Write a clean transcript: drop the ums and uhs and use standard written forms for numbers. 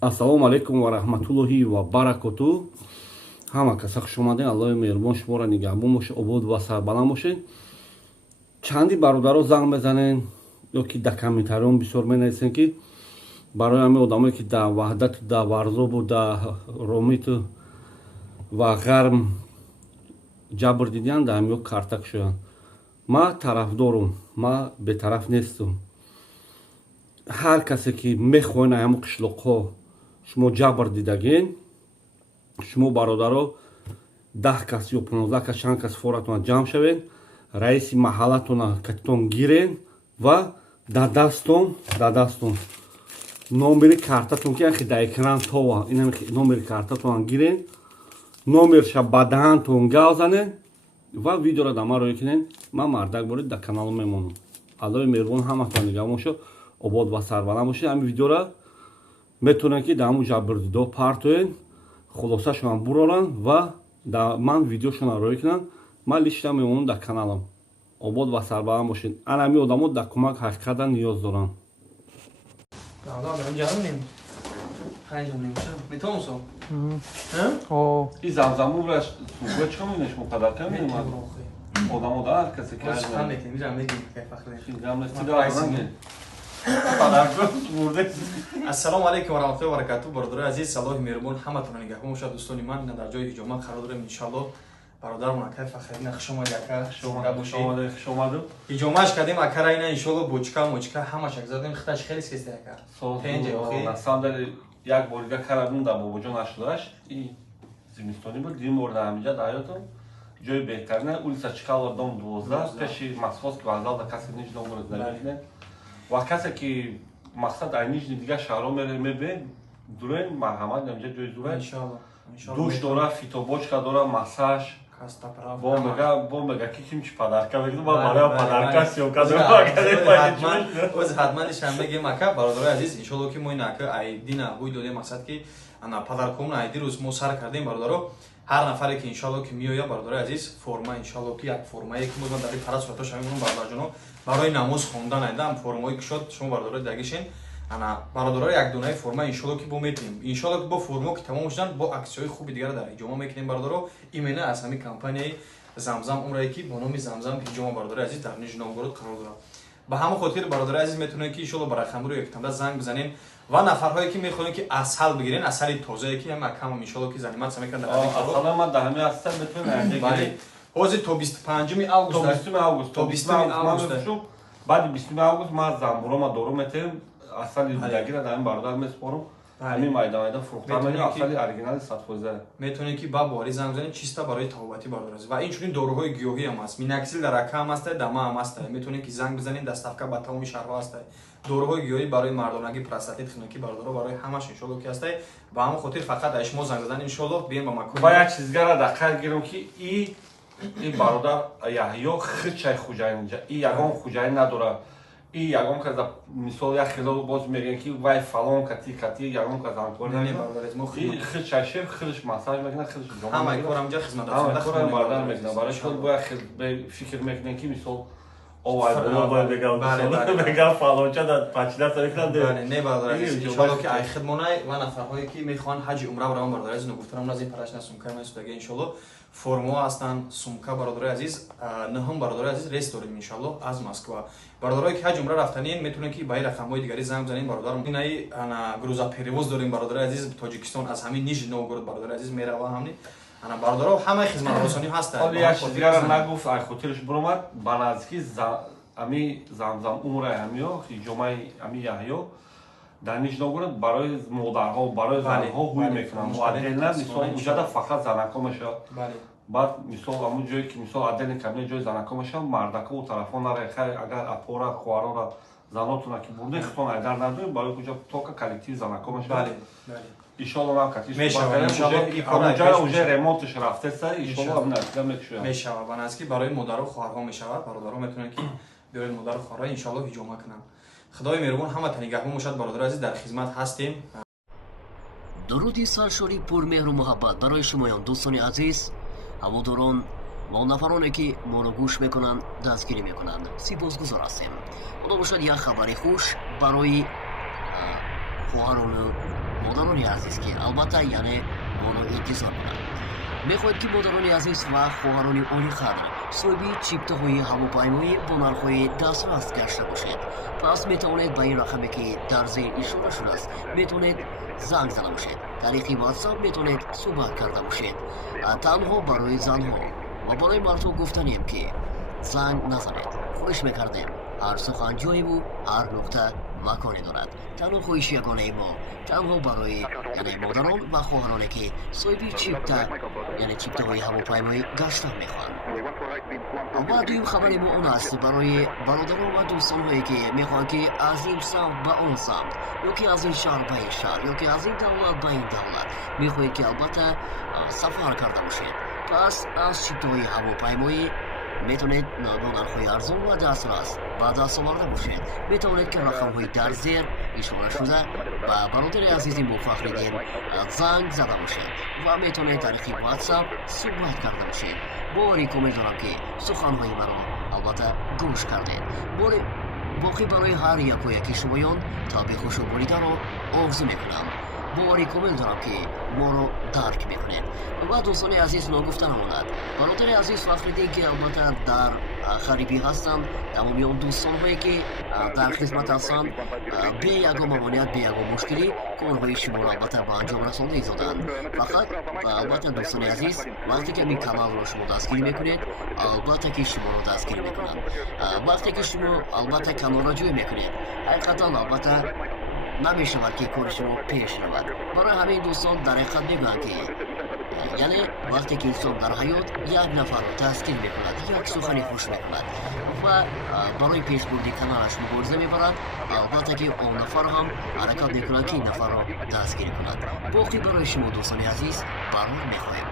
Ассалому алайкум ва раҳматуллоҳи ва баракатуҳ. Ҳама каса хуш омадед. Аллоҳи меҳрубон шуморо нигаҳбон бошад, обод ва сарбаланд бошед. Чанди бародаро занг мезанен ё ки дар комментариён бисёр менависен ки барои ҳамин одамое ки дар ваҳдату дар варзобу дар ромиту ва ғарм ҷабр дидиянд, дар ҳамиё картак шуданд. Ман тарафдорум, ман бетараф нестам. ҳар касе ки мехоҳед ҳамин қишлоқҳо шумо ҷабр дидагин, шумо бародаро 10 кас ё 15 кас чанд кас форатона ҷамъ шавед, раиси маҳаллатона катитон гирен ва дар дастон номери картатон ки ахи дар экран това ин номери картатон гирен, номерша ба даҳантон гав занен ва видеоро дар ман роя кунен. Ман мардак боред дар каналом мемонам. Аллоҳи меҳрубон ҳаматон нигаҳбон бошад, обод ва сарбаланд бошед. ҳамин видеоро метавонанд ки дар ҳамун ҷабрдидо партоен, хулосашон буроранд ва дар ман видеошона роя кунанд. Ман лишта мемонам дар каналам. обод ва сарбаланд бошед. Ана ҳамин одамҳо дар кӯмак ҳақиқатан ниёз доранд. این زمزمون رو سوگوه چه می‌بینه شما پدر کم می‌بینه آدم ها دار کسی که هست السلام علیکم و رحمت الله و برکاته. برادر عزیز صلاح مهربان همتون نگهبان باشد. دوستان من در جای هجامت قرار داریم. ان شاء الله برادرمون اکا فخرین خوش اومدید. اکا خوش اومدید. هجامتش کردیم اکا را اینا ان شاء الله بوچکا موچکا همش زدیم. خطش خیلی سکسته اکا. پنجه اخی نساندر یک بار دیگه کردم در باباجان اشلاش. این زمستانی بود. دیم بار در همینجا دایاتون جای بهترینه. اولیسا چکال دام 12 پیشی مسخوس که وزال در کسی نیش دام برد نمی‌بینه. و کسی که مقصد اینیش دیگه شهرام می‌بینه دورن مرحمت نمی‌جه جای دوره. ان شاء الله. دوش داره، فیتوبوچکا داره، مساج. بوم بگه کی کیم چی پدرکا بگید با برای پدرکا سیوکا داره. از حتما نشان بگیم اکا برادر عزیز ان شاء الله که ما این اکا ایدینا بوی داده مقصد که انا پدرکمون ایدی روز ما سر کردیم برادرو. هر نفری که ان شاء الله که میویا برادر عزیز فرما ان شاء الله که یک فرمایی که ما در پرس وقتا شامون برادر جانو برای نماز خواندن ایدام فرمایی که شد شما برادر دگیشین انا برادرها یک دونه فرما ان شاء الله که با میتونیم ان شاء الله که با فرما که تمام شدن با عکسای خوبی دیگه در هجوما میکنیم برادرها. ایمنه از همین کمپانی زمزم عمره که با نام زمزم هجوما برادر عزیز در نیج نوگورود قرار داره. به همون خاطر برادر عزیز میتونید که ان شاء الله برای خمر رو یک تمام زنگ بزنین و نفرهایی که میخواین که اصل بگیرین اصل تازه که هم کم ان شاء الله که زحمت سمیکن در اصلا من در همین اصل میتونم بله حاضر تا 25 آگوست تا 20 آگوست بعد 20 آگوست ما زنبورم دارم میتونم اصل دیگه را در این برادر میسپارم. همین میدان فروختن میگه اصل اورجینال 100% میتونید که با باری زنگ بزنید چیستا برای توبتی برادر عزیز. و اینچنین داروهای گیاهی هم هست. میناکسیل در رکا هم هست، دما هم هست. میتونید که زنگ بزنید دستافکا با تمام شهرها هست. داروهای گیاهی برای مردانگی، پروستات، خنکی برادرها برای همش ان شاء الله که هست. با هم خاطر فقط اشما زنگ بزنید ان شاء الله بیاین با مکان. با یک چیزگار دقیق گیرم که این برادر یحیی خیلی خوجاین اینجا. این یگان خوجاین نداره. این یگان که مثال یک خیلی باز میگن که وای فلان کتی یگان که زنکار نمی‌کنه. خیلی شیر خیلیش مساج میکنه خیلیش جامعه. همه کارم جا خدمت دارم. همه کارم برادر میکنه. برای شما باید خیلی فکر میکنن که مثال اوای باید بگم فلان چه داد پچیده سری کنه. نه برادر عزیز ان شاء الله که ای خدمتای و نفرهایی که میخوان حج عمره برام برادر عزیز نگفتم از این پرش نسوم کنم استگی ان شاء الله فرما هستن سومکا برادر عزیز نه هم برادر عزیز ریس داریم ان شاء الله از مسکو. برادرایی که حج عمره رفتنین میتونن که با رقم‌های دیگری زنگ بزنین برادرم. اینای انا گروزا پریوز داریم برادر عزیز تاجیکستان از همین نیج نوگورود برادر عزیز میره و همین انا برادرها همه خدمت رسانی هستن. حالا یک چیز دیگه نگفت ای خاطرش برآمد بنازکی امی زمزم عمره همیو جمعه امی یحیی در نیج نوگورود برای مادرها و برای زنها هوی میکنن. معدل مثلا اونجا فقط زنکا میشه. بله بعد مثال همون جایی که مثال عدل کمی جای زنکا میشه مردکا و طرفان را خیر اگر اپورا خوارا را زناتون که برده خطون ایدر نداریم برای کجا توکا کلکتیو زنکا میشه. بله ان شاء الله هم کاتیش میشه ان شاء الله اونجا ریمونتش رفته سر ان شاء الله هم نتیجه میشه. میشه بنازکی برای مادر و خواهرها میشه برادرها میتونن که بیاین مادر و خواهرها ان شاء الله هجوما کنن. خدای مهربان همه نگهبان باشد برادر عزیز در خدمت هستیم. درودی سرشاری پرمهر و محبت برای شمایان دوستان عزیز. هواداران و نفرانی که ما را گوش میکنند دستگیری میکنند سپاسگزار هستیم. خدا باشد یک خبر خوش برای خواهران модарони азиз ки албатта яъне моро интизор кунанд. мехоҳед ки модарони азиз ва хоҳарони олиқадр соҳиби чиптаҳои ҳавопаймоӣ бо нархҳои дастрас гашта бошед. пас метавонед ба ин рақаме ки дар зер ишора шудааст метавонед занг зада бошед. тариқи ватсап метавонед суҳбат карда бошед. танҳо барои занҳо ва барои мардҳо гуфтанем ки занг назанед. хоҳиш мекардем ҳар сухан ҷоеву ҳар нуқта маконе дорад. танҳо хоҳиши ягонаи мо танҳо барои яъне модарон ва хоҳароне ки соҳиби чипта яъне чиптаҳои ҳавопаймоӣ гашта мехоҳанд. ва дуюм хабари мо он аст барои бародарон ва дӯстонҳое ки мехоҳанд ки аз ин самт ба он самт ё ки аз ин шаҳр ба ин шаҳр ё ки аз ин давлат ба ин давлат мехоҳед ки албатта сафар карда бошед. пас аз чиптаҳои ҳавопаймоӣ метавонед бо нархҳои арзон ва дастрас ба даст оварда бошед. метавонед ки рақамҳои дар зер ишора шуда ба бародари азизи мо фахриддин занг зада бошед ва метавонед тариқи ватсап суҳбат карда бошед. борико медонам ки суханҳои маро албатта гӯш кардед. боқӣ барои ҳар якояки шумоён таби хушоборидаро орзу мекунам. бовари комил дорам ки моро дарк мекунед. ва дӯстони азиз ногуфта намонад, бародари азиз Фахриддин ки албатта дар харибӣ ҳастанд, тамоми он дӯстонҳое ки дар хизмат ҳастанд, бе ягон мамоният, бе ягон мушкилӣ корҳои шуморо албатта ба анҷом расонда изоданд. фақат албатта дӯстони азиз, вақте ки ин каналро шумо дастгирӣ мекунед, албатта ки шуморо дастгирӣ мекунанд. вақте ки шумо албатта каналро ҷӯй мекунед, ҳақиқатан албатта намешавад ки кори шумо пеш равад. барои ҳамин дӯстон дар ҳақиқат мегӯям ки яъне вақте ки инсон дар ҳаёт як нафарро дастгир мекунад, як сухани хуш мекунад ва барои пешбурди каналаш мубориза мебарад, албатта ки он нафар ҳам ҳаракат мекунад ки ин нафарро дастгирӣ кунад. боқӣ барои шумо дӯстони азиз барор мехоҳем.